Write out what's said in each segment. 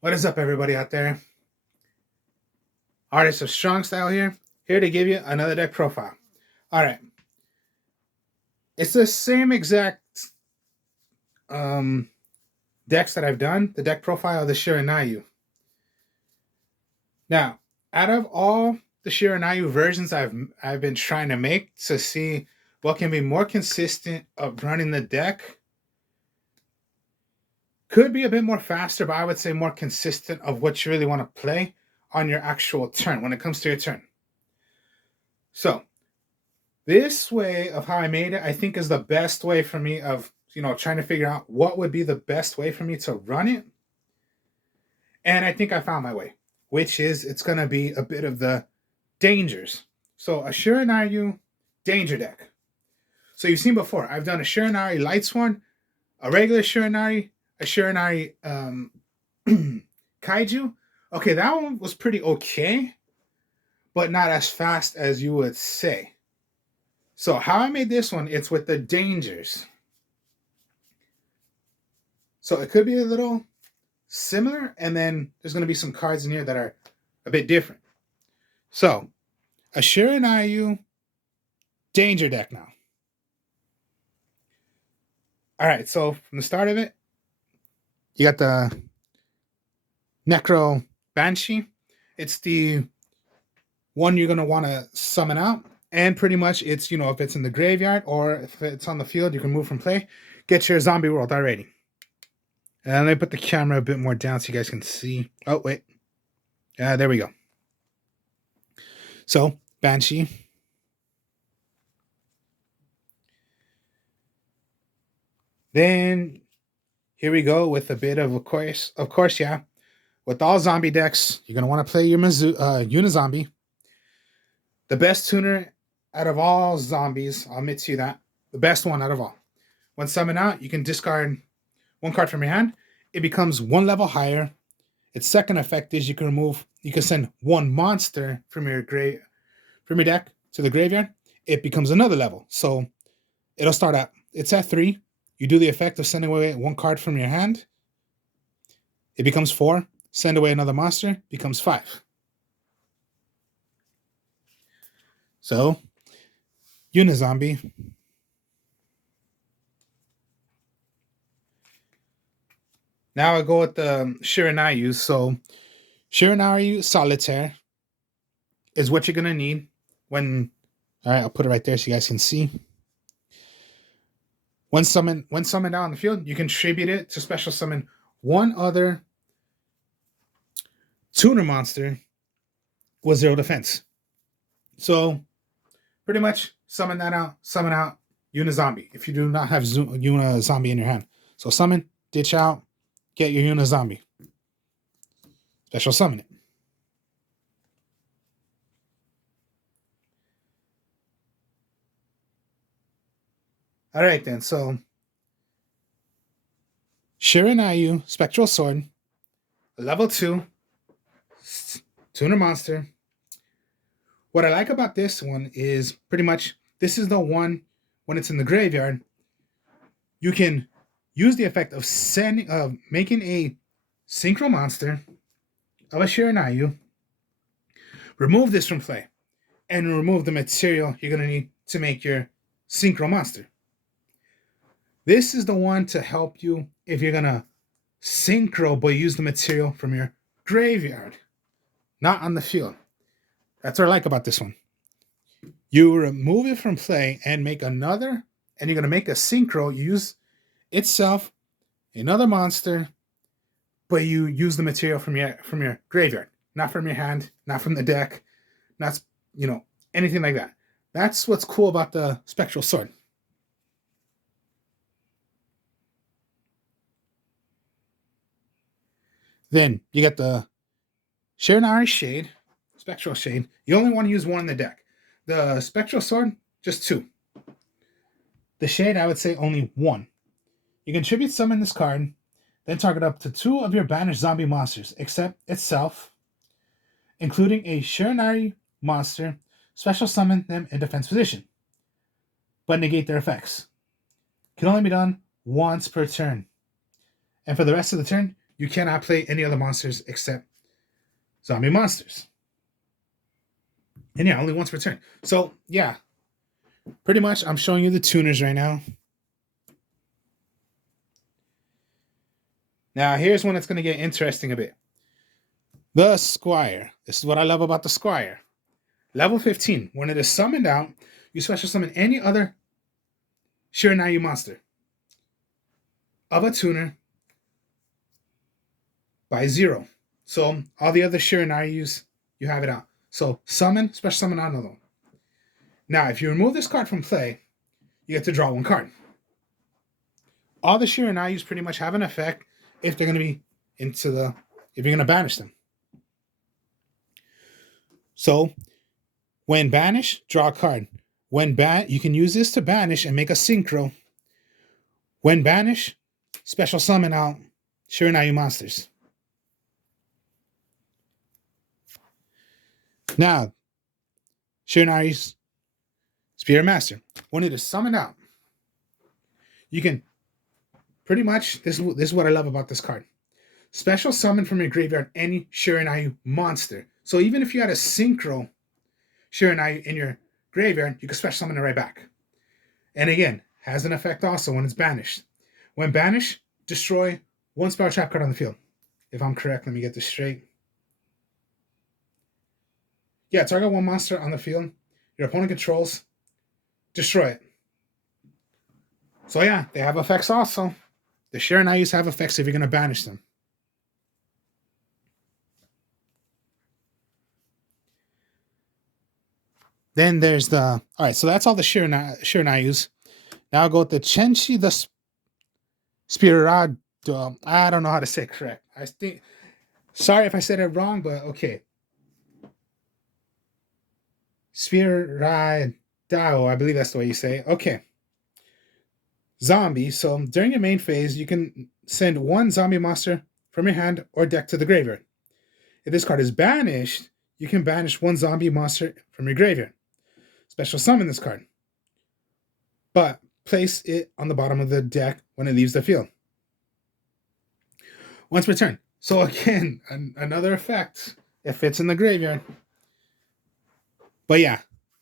What is up, everybody out there? Artist of Strong Style here to give you another deck profile. All right, it's the same exact um, decks that I've done. The deck profile of the Shiranayu. Now, out of all the Shiranayu versions I've been trying to make to see what can be more consistent of running the deck, could be a bit more faster, but I would say more consistent of what you really want to play on your actual turn when it comes to your turn. So this way of how I made it, I think is the best way for me of, trying to figure out what would be the best way for me to run it. And I think I found my way, which is it's going to be a bit of the dangers. So a Shiranui danger deck. So you've seen before, I've done a Shiranui Lights one, a regular Shiranui, a Shiranui Kaiju. Okay, that one was pretty okay, but not as fast as you would say. So how I made this one, it's with the dangers. So it could be a little similar, and then there's going to be some cards in here that are a bit different. So a Shiranayu danger deck now. All right, so from the start of it, you got the Necro Banshee. It's the one you're going to want to summon out. And pretty much it's, if it's in the graveyard or if it's on the field, you can move from play. Get your zombie world already. And let me put the camera a bit more down so you guys can see. Oh, wait. There we go. So, Banshee. Then, here we go with a bit of course, yeah. With all zombie decks, you're going to want to play your Unizombie. The best tuner out of all zombies, I'll admit to you that. The best one out of all. When summon out, you can discard one card from your hand. It becomes one level higher. Its second effect is you can send one monster from your deck to the graveyard. It becomes another level. So it's at 3. You do the effect of sending away one card from your hand. It becomes 4. Send away another monster, becomes 5. So, Unizombie. Now I go with the Shiranayu. So, Shiranayu Solitaire is what you're going to need when... All right, I'll put it right there so you guys can see. When summoned out on the field, you can tribute it to special summon one other tuner monster with 0 defense. So, pretty much summon out Unizombie if you do not have Unizombie in your hand. So summon, ditch out, get your Unizombie. Special summon it. All right, then. So, Shiranayu Spectral Sword, level 2, tuner monster. What I like about this one is pretty much this is the one when it's in the graveyard, you can use the effect of making a synchro monster of a Shiranayu, remove this from play, and remove the material you're going to need to make your synchro monster. This is the one to help you if you're going to synchro but use the material from your graveyard, not on the field. That's what I like about this one. You remove it from play and make another, and you're going to make a synchro, use itself, another monster, but you use the material from your graveyard, not from your hand, not from the deck, not anything like that. That's what's cool about the Spectral Sword. Then you get the Shiranui Shade, Spectral Shade. You only want to use one in the deck. The Spectral Sword, just 2. The Shade, I would say only 1. You can tribute summon this card, then target up to 2 of your banished zombie monsters, except itself, including a Shiranui monster, special summon them in defense position, but negate their effects. Can only be done once per turn. And for the rest of the turn, you cannot play any other monsters except zombie monsters. And yeah, only once per turn. So yeah, pretty much I'm showing you the tuners right now. Now here's when it's going to get interesting a bit. The Squire. This is what I love about the Squire. Level 15. When it is summoned out, you special summon any other shiranui monster of a tuner by 0. So all the other shiranui, you have it out. So summon, special summon on another one. Now, if you remove this card from play, you get to draw 1 card. All the shiranui pretty much have an effect if they're going to be if you're going to banish them. So when banish, draw a card. When you can use this to banish and make a synchro. When banish, special summon out shiranui monsters. Now, Shiranui's Spirit Master. When it is summoned out, you can pretty much, this is what I love about this card. Special summon from your graveyard any shiranui monster. So even if you had a synchro shiranui in your graveyard, you can special summon it right back. And again, has an effect also when it's banished. When banished, destroy 1 spell trap card on the field. If I'm correct, let me get this straight. Yeah, target 1 monster on the field your opponent controls, destroy it. So yeah, they have effects also. The shiranui have effects if you're going to banish them. Then there's the... All right, so that's all the shiranui. Now I'll go with the Chenchi the Spirado. I don't know how to say it correct. I think... Sorry if I said it wrong, but okay. Spirado, I believe that's the way you say it. Okay. Zombie. So during your main phase, you can send 1 zombie monster from your hand or deck to the graveyard. If this card is banished, you can banish 1 zombie monster from your graveyard. Special summon this card. But place it on the bottom of the deck when it leaves the field. Once per turn. So again, another effect. It fits in the graveyard. But yeah,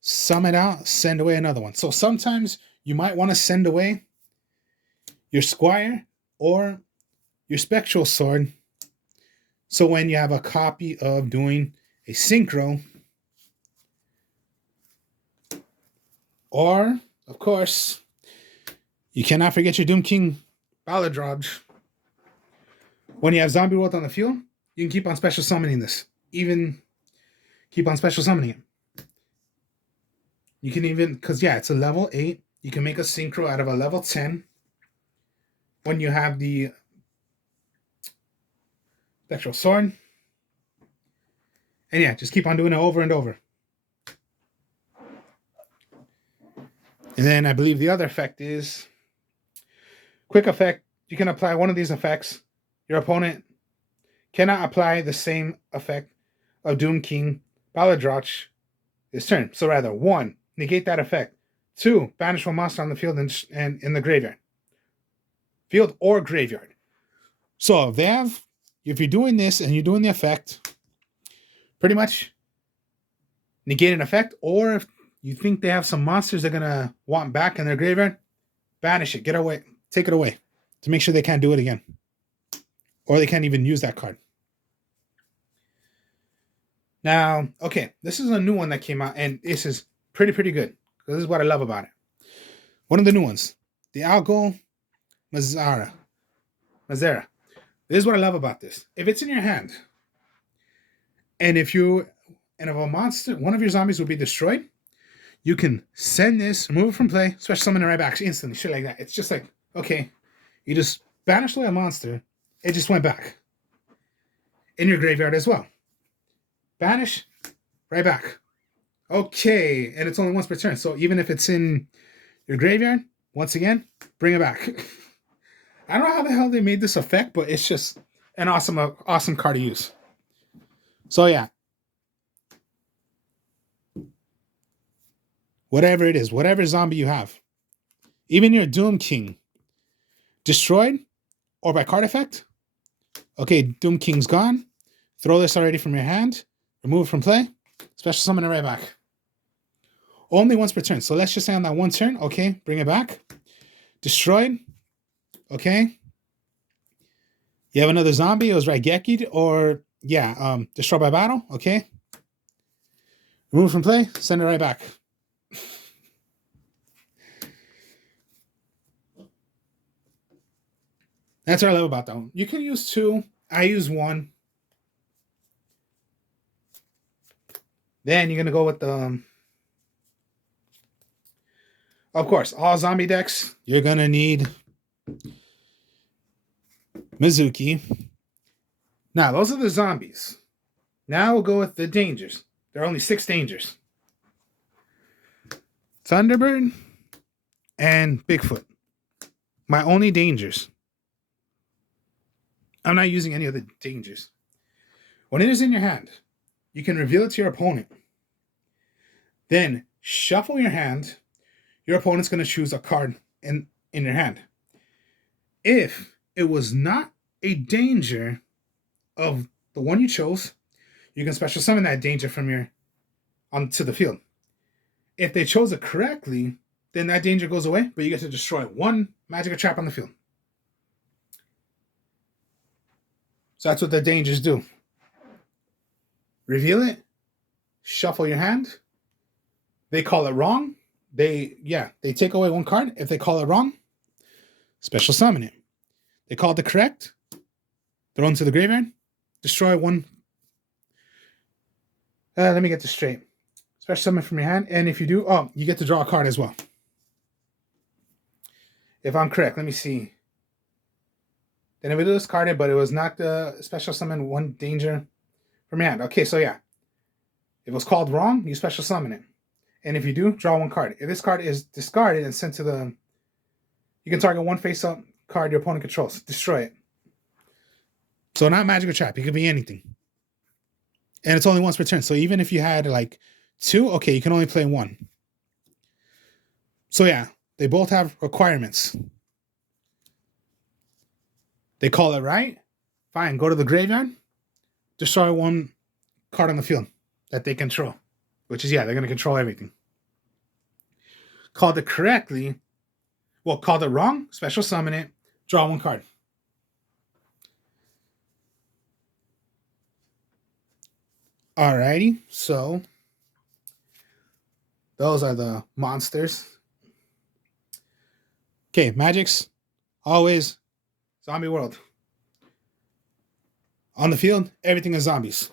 summon out, send away another one. So sometimes you might want to send away your Squire or your Spectral Sword. So when you have a copy of doing a synchro, or of course, you cannot forget your Doom King Baladrodge. When you have Zombie World on the field, you can keep on special summoning this. Even keep on special summoning it. You can even, because yeah, it's a level 8. You can make a synchro out of a level 10 when you have the Spectral Sword. And yeah, just keep on doing it over and over. And then I believe the other effect is quick effect. You can apply one of these effects. Your opponent cannot apply the same effect of Doom King Baladrodge this turn. So rather, 1, negate that effect. 2, banish 1 monster on the field and in the graveyard. Field or graveyard. So if you're doing this and you're doing the effect, pretty much negate an effect, or if you think they have some monsters they're going to want back in their graveyard, banish it, get away, take it away to make sure they can't do it again. Or they can't even use that card. Now, okay, this is a new one that came out, and this is pretty good. This is what I love about it. One of the new ones, the Algo Mazara. This is what I love about this. If it's in your hand, and if a monster, one of your zombies will be destroyed, you can send this, remove it from play, special summon it right back instantly, shit like that. It's just like, okay, you just banished away a monster, it just went back. In your graveyard as well. Banish, right back. Okay, and it's only once per turn. So even if it's in your graveyard, once again, bring it back. I don't know how the hell they made this effect, but it's just an awesome card to use. So yeah. Whatever it is, whatever zombie you have, even your Doom King, destroyed or by card effect, Okay, Doom King's gone. Throw this already from your hand. Remove it from play. Special summon it right back. Only once per turn. So let's just say on that one turn, okay, bring it back. Destroyed. Okay. You have another zombie. It was Raigeki, or yeah, destroy by battle. Okay. Remove from play. Send it right back. That's what I love about that one. You can use 2. I use 1. Then you're gonna go with the. Of course, all zombie decks. You're gonna need Mizuki. Now those are the zombies. Now we'll go with the dangers. There are only 6 dangers. Thunderbird and Bigfoot. My only dangers. I'm not using any other dangers. When it is in your hand, you can reveal it to your opponent. Then shuffle your hand. Your opponent's going to choose a card in your hand. If it was not a danger of the one you chose, you can special summon that danger from your onto the field. If they chose it correctly, then that danger goes away, but you get to destroy 1 magic trap on the field. So that's what the dangers do. Reveal it, shuffle your hand. They call it wrong. They take away 1 card. If they call it wrong, special summon it. They call it correct, throw into the graveyard, destroy 1. Let me get this straight. Special summon from your hand, and if you do, you get to draw a card as well. If I'm correct, let me see. Then if it was carded, but it was not the special summon 1 danger from your hand. Okay, so yeah. If it was called wrong, you special summon it. And if you do, draw 1 card. If this card is discarded and sent to the... You can target 1 face-up card your opponent controls. Destroy it. So not magic or trap. It could be anything. And it's only once per turn. So even if you had like 2, okay, you can only play 1. So yeah, they both have requirements. They call it right. Fine, go to the graveyard. Destroy 1 card on the field that they control. Which is, yeah, they're going to control everything. Called it correctly. Well, called it wrong. Special summon it. Draw 1 card. Alrighty. So, those are the monsters. Okay, magics. Always zombie world. On the field, everything is zombies.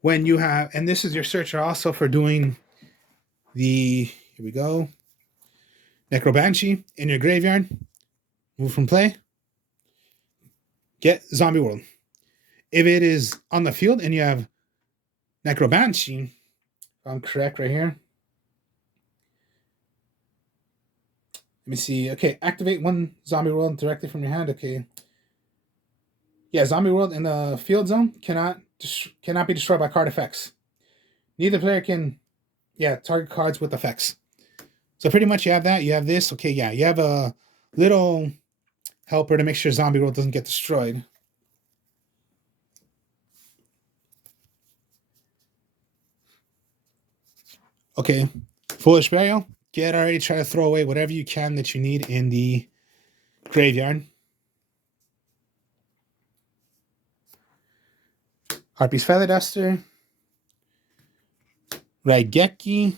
When you have, and this is your searcher also for doing the, here we go, Necrobanshee in your graveyard. Move from play. Get Zombie World. If it is on the field and you have Necrobanshee, if I'm correct right here. Let me see. Okay, activate 1 Zombie World directly from your hand. Okay. Yeah, Zombie World in the field zone cannot be destroyed by card effects. Neither player can, target cards with effects. So pretty much you have that. You have this. Okay, yeah, you have a little helper to make sure Zombie World doesn't get destroyed. Okay, Foolish Burial. Get already. Try to throw away whatever you can that you need in the graveyard. Harpy's Feather Duster. Raigeki.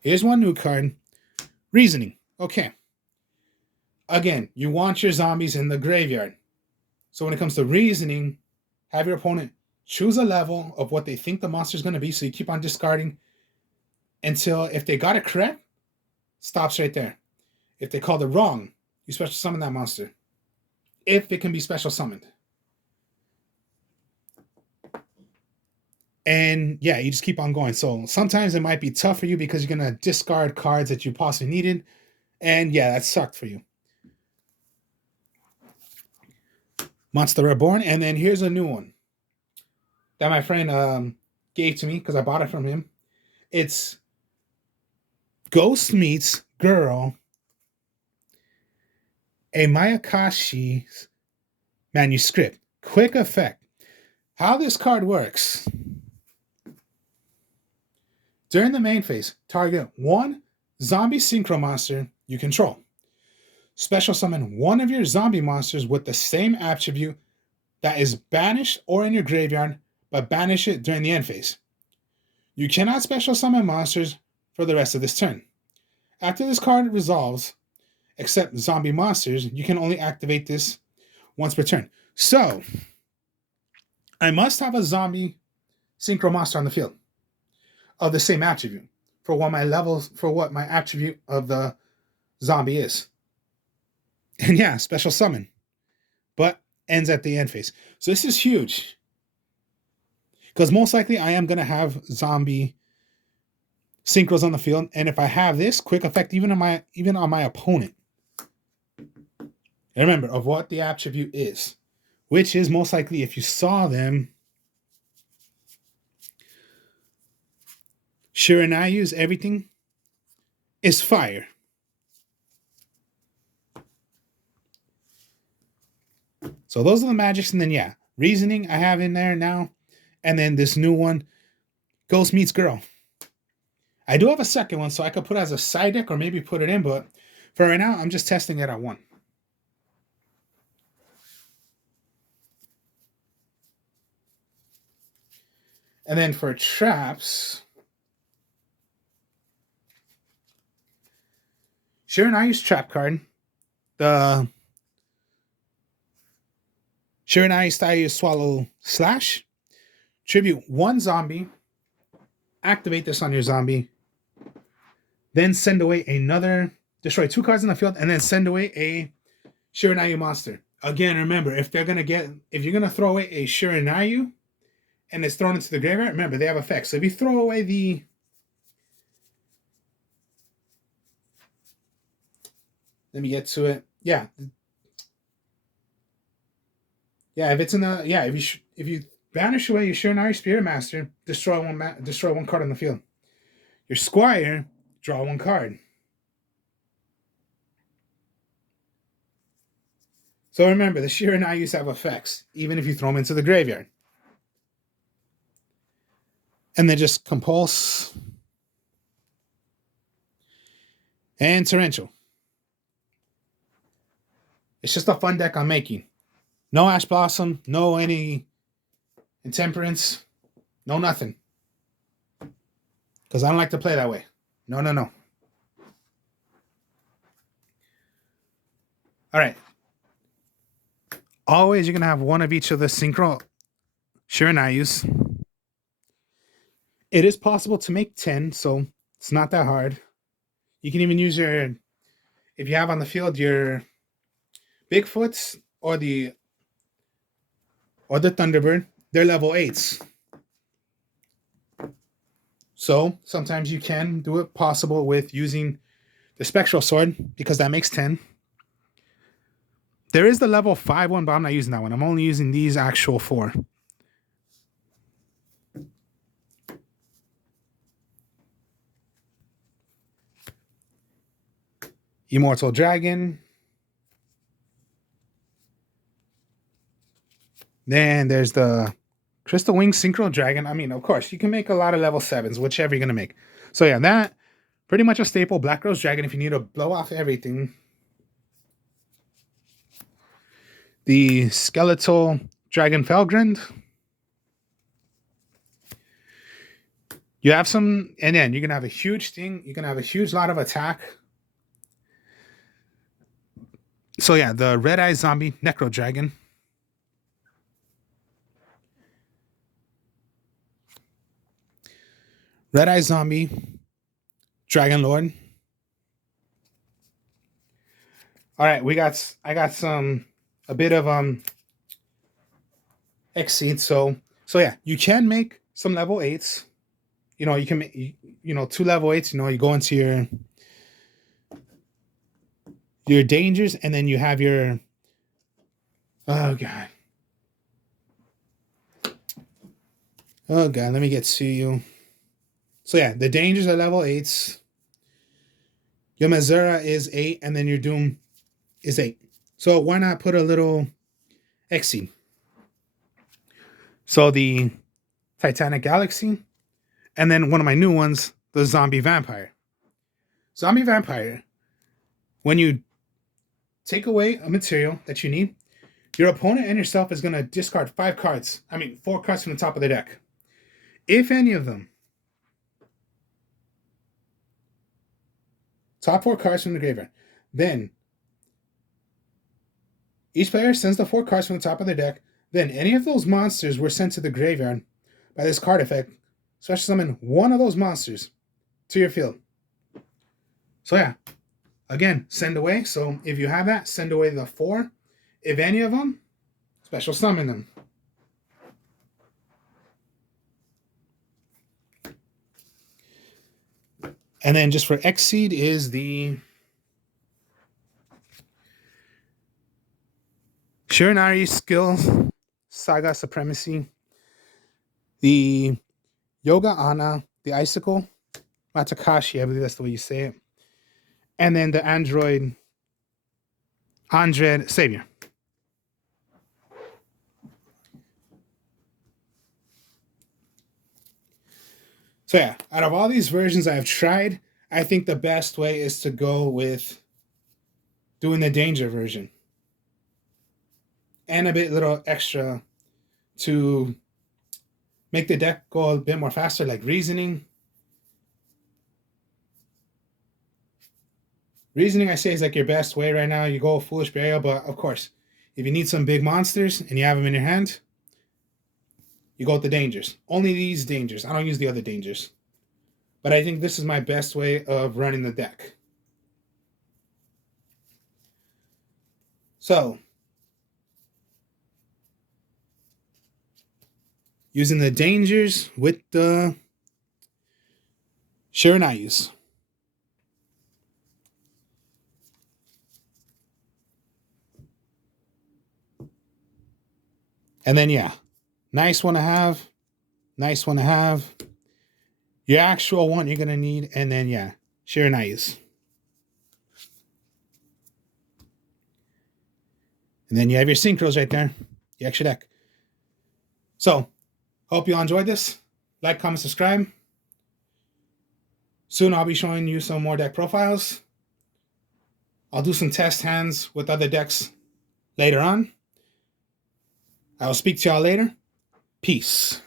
Here's 1 new card. Reasoning. Okay. Again, you want your zombies in the graveyard. So when it comes to reasoning, have your opponent choose a level of what they think the monster is going to be. So you keep on discarding until, if they got it correct, stops right there. If they called it wrong, you special summon that monster. If it can be special summoned. And yeah, you just keep on going. So sometimes it might be tough for you because you're going to discard cards that you possibly needed. And yeah, that sucked for you. Monster Reborn. And then here's a new one that my friend gave to me because I bought it from him. It's Ghost meets Girl. a Mayakashi's manuscript. Quick effect. How this card works. During the main phase, target one zombie synchro monster you control. Special summon one of your zombie monsters with the same attribute that is banished or in your graveyard, but banish it during the end phase. You cannot special summon monsters for the rest of this turn. After this card resolves, except zombie monsters, you can only activate this once per turn. So, I must have a zombie synchro monster on the field of the same attribute for what my attribute of the zombie is. And yeah, special summon, but ends at the end phase. So this is huge because most likely I am going to have zombie synchros on the field, and if I have this quick effect even on my opponent, and remember of what the attribute is, which is most likely, if you saw them, Shiranuyu's everything is fire. So those are the magics, and then yeah, reasoning I have in there now, and then this new one, Ghost Meets Girl. I do have a second one, so I could put it as a side deck or maybe put it in, but for right now, I'm just testing it at one. And then for traps, Shiranuyu's trap card, the Shiranui style Swallow Slash, tribute one zombie, activate this on your zombie, then send away another, destroy two cards in the field, and then send away a Shiranui monster. Again, remember, if you're gonna throw away a Shiranui and it's thrown into the graveyard, remember they have effects. So if you throw away let me get to it. Yeah. Yeah, if it's in the if you banish away your Shiranui Spirit Master, destroy one card on the field. Your Squire, draw one card. So remember, the Shiranuyus have effects, even if you throw them into the graveyard. And then just Compulse and Torrential. It's just a fun deck I'm making. No Ash Blossom, no any Intemperance, no nothing. Because I don't like to play that way. No. All right. Always you're going to have one of each of the Synchro Shiranuyus. It is possible to make 10, so it's not that hard. You can even use if you have on the field your Bigfoots or the Thunderbird, they're level 8s. So sometimes you can do it possible with using the Spectral Sword because that makes 10. There is the level 5 one, but I'm not using that one. I'm only using these actual 4. Immortal Dragon. Then there's the Crystal Wing Synchro Dragon. I mean, of course, you can make a lot of level 7s, whichever you're going to make. So yeah, that, pretty much a staple. Black Rose Dragon if you need to blow off everything. The Skeletal Dragon Felgrand. You have some, and then you're going to have a huge thing. You're going to have a huge lot of attack. So yeah, the Red Eye Zombie Necro Dragon. Red Eye Zombie Dragon Lord. All right, I got a bit of Exceed. So yeah, you can make some level 8s. You know, you can make 2 level 8s. You know, you go into your dangers, and then you have your, oh god, let me get to you. So yeah, the dangers are level 8s. Your Mazura is 8, and then your Doom is 8. So why not put a little Exceed? So the Titanic Galaxy, and then one of my new ones, the Zombie Vampire. Zombie Vampire, when you take away a material that you need, your opponent and yourself is going to discard 4 cards from the top of the deck. If any of them, top 4 cards from the graveyard, then each player sends the 4 cards from the top of the deck. Then any of those monsters were sent to the graveyard by this card effect. Special summon one of those monsters to your field. So yeah, again, send away. So if you have that, send away the 4. If any of them, special summon them. And then just for Exceed is the Shiranui Skills, Saga Supremacy, the Yoga Ana, the Icicle, Matakashi, I believe that's the way you say it, and then the Android Savior. So yeah, out of all these versions I've tried, I think the best way is to go with doing the Danger version. And a little extra to make the deck go a bit more faster, like Reasoning. Reasoning, I say, is like your best way right now. You go Foolish Burial, but of course, if you need some big monsters and you have them in your hand, you go with the Dangers. Only these Dangers. I don't use the other Dangers. But I think this is my best way of running the deck. So, using the Dangers with the Shiranui. And then, yeah, nice one to have. Nice one to have. Your actual one you're going to need. And then, yeah, Shiranui. And then you have your synchros right there. Your extra deck. So, hope you all enjoyed this. Like, comment, subscribe. Soon I'll be showing you some more deck profiles. I'll do some test hands with other decks later on. I will speak to y'all later. Peace.